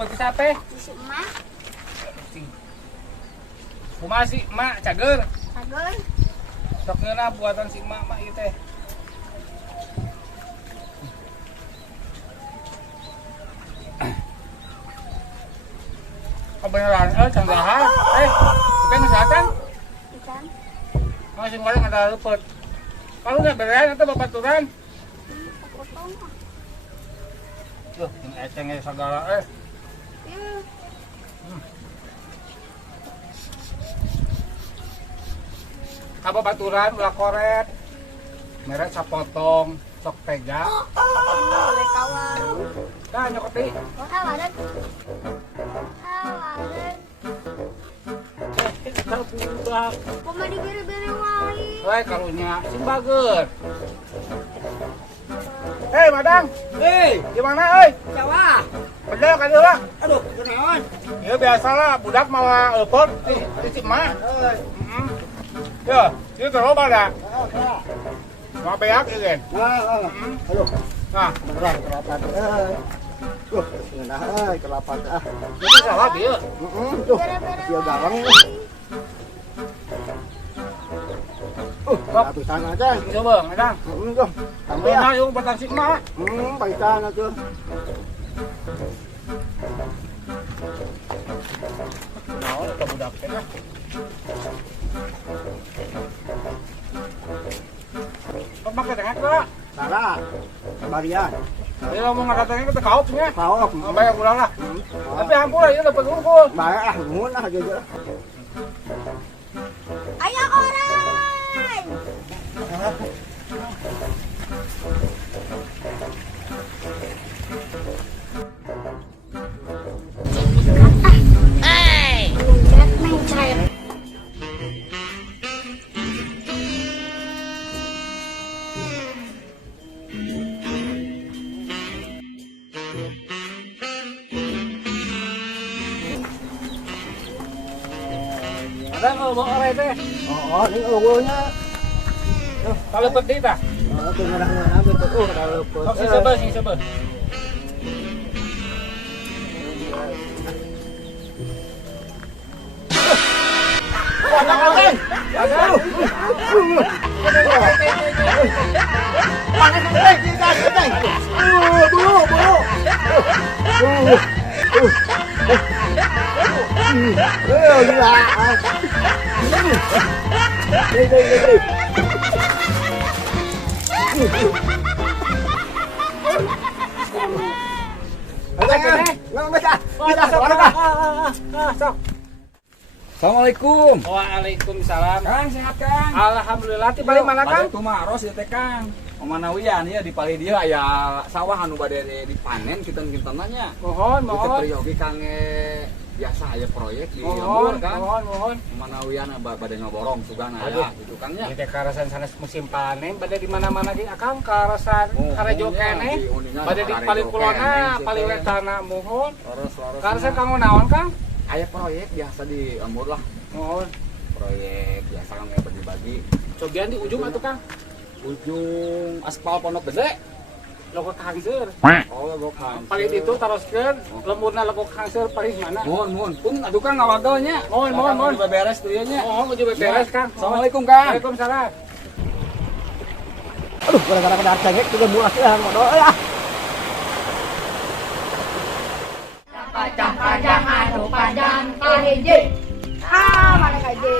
Seperti siapa? Si emak. Kumaha si emak cager. Cager. Sok ngeuna buatan si emak ieu teh. Kebenaran can dahar. Kita kesehatan. Ikan. Masih goreng ada lepet. Kalau nggak berean itu babaturan. Potong. Tuh, ini ecengnya segala Iya. Apa baturan ulah koret. Merek sapotong, sok tega. Boleh kawan. Dah nyokoti. Oh, awalan. Awalan. Kita budak. Koma diberi-beri wae. Woi karunya sing bager. Hei madang. Hei, Gimana euy? Jawa. Bener kan heula? Aduh, kenaon? Ya biasalah budak malah eupeur di si emak. Ya, itu terloba dah. Mau beak ya kan? Aduh, Nah, beneran kelapat. Ngeunah kelapat ah. itu salah dia. Tuh, sia galang. Ratusan aja. Coba, madang. Tuh, tambah ya. Benar yung batang si emak. Paisan aja. Nah, itu budak teh. Kok pakai tengah kok? Salah. Barian. Dia ngomong ada tengah kita kaup nya. Kaok. Bayar pulang lah. Tapi hampura ya dapat unggul. Baik ah, nuhun ah aja. Ayo orang. Mencret. Ada ngomong orang teh. Oh, ini eueuhnya. Kalau peti tah. Tuh ngeunah betul kada leupeut. Sok si sebel. Assalamualaikum. Waalaikumsalam. Kang, sehat Kang? Alhamdulillah ti balik mana Kang? Bade tumaros ya teh Kang. Omanawian ya di pali dia aya sawah anu bade dipanen kinten-kinten nya. Mohon, Kita mohon. periogi Kang biasa aya proyek di Lembur kan. Mohon. Omanawian bade ngaborong sugan Aduh. aya gitu Kang nya. Ini teh karasan sanes musim panen bade di mana-mana ge akang karasan karejo keneh. Bade di paling kulona, paling wetana mohon. Loros-loros. Karasan kanggo naon Kang? Aya proyek biasa di Lembur lah. Mohon. Proyek biasa Kang ya bagi-bagi. Cobian di ujung atuh Kang. Ujung aspal Pondok Gede. Logo hangseur. Oh, bukan. Paling itu teruskeun lemurna logo hangseur paling mana? Mohon. Pun aduh Kang ngawagelnya. Mohon. Beberes tuh ya nya. Mohon uji beres Kang. Assalamualaikum Kang. Waalaikumsalam. Aduh, gara-gara kena cengek juga mulas ya ngodoy ah. Panjang anu panjang kahiji. Mana kahiji?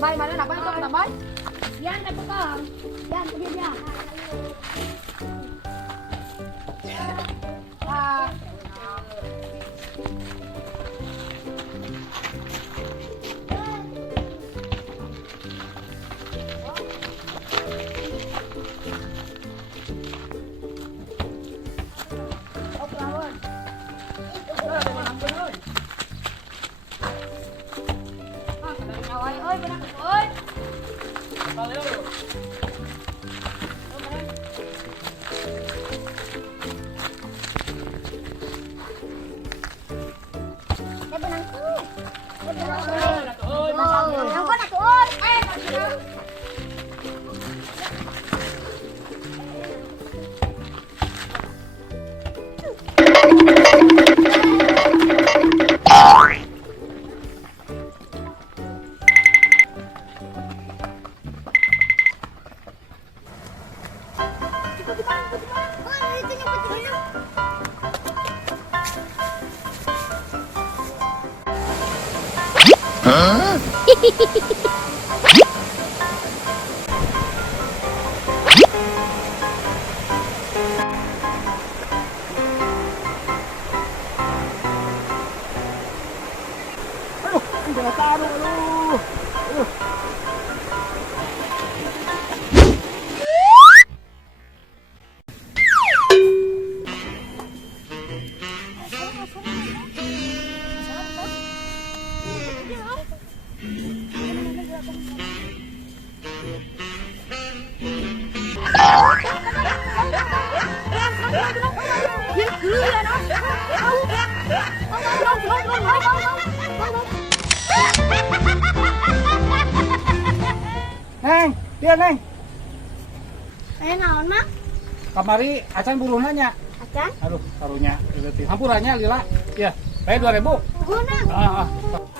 Bay mana nak bay tu nak bay? Yan kat tukang. Yan pergi dia. Ah. Ơi, bên đây ơi. Jangan taruh, aduh. Neng, dia Neng. Naon mak? Kamari acan buru nanya. Acan? Aduh, karunya. Hampurannya lila. Ya, bayar 2.000. Guna. Ah.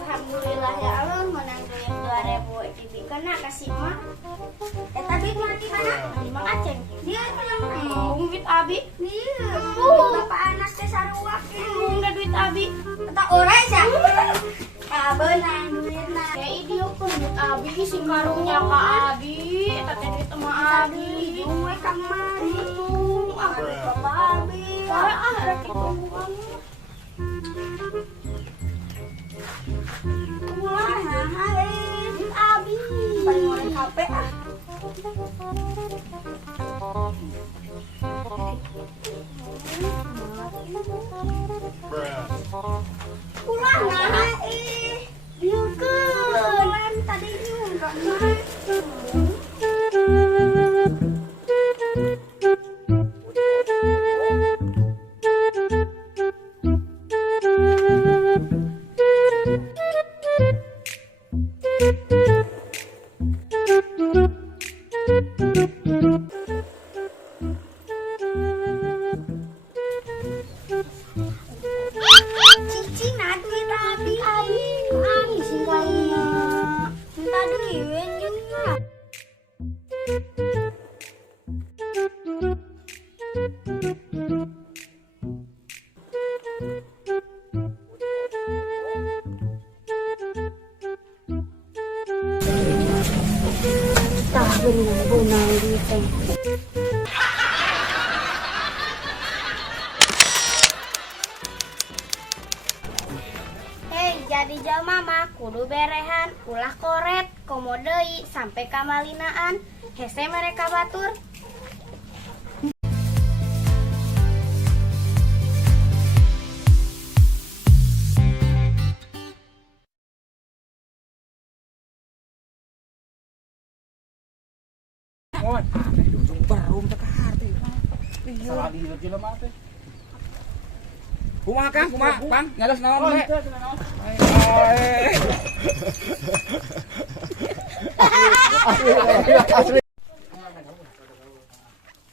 Alhamdulillah ya Allah menang duit 2.000 jadi kena kasih mah. Tadi mati mana? Di Mang Aceng. Dia yang ngomong duit abi. Iya. Bapak anak teh sarua ngomong duit abi. Tak orang sih. Benang duitna. Kayak idiot pun duit abi sing karungnya ka abi. Eta teh duit sama abi. Gue kamari. Bapak abi. Rek itu bukan. Wah, duit abi. Paling orang HP ah. Pulang nah bukan tadi juga cicing nanti tadi abi singkainya tadi wenjengnya tahun bunang di jadi jelma mah kudu berehan ulah koret komo deui sampai kamalinaan hese mereka batur. Mohon. Barum teh ka harti. Salah di jelema teh. Kumaha Kang? Kumaha? Pan, ngados naon we? Asli.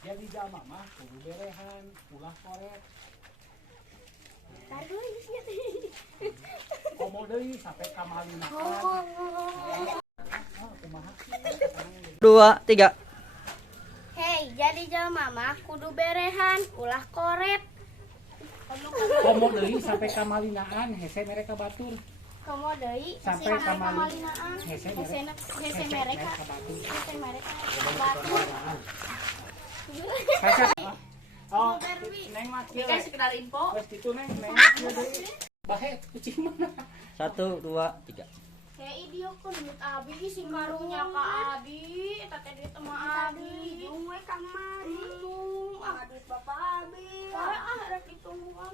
Jadi jama mah kudu berehan, ulah koret. Komo deui sampai kamalinakan. 2, 3. Hei, jadi jelma mah kudu berehan ulah koret. Komo deui sampai kamalinaan hese mereka batur. Komo deui Sampai kamalinaan hese mereka batur. Oh, Neng mah kieu. Kan sekedar info. Wes kitu Neng, Neng kieu deui. Bahe kucing mana? 1, 2, 3. Kayak idiot kan duit abi sing karungnya ka abi. Eta teh duit sama abi. Gue kamari. Duit bapak abi. Rek itu bukan.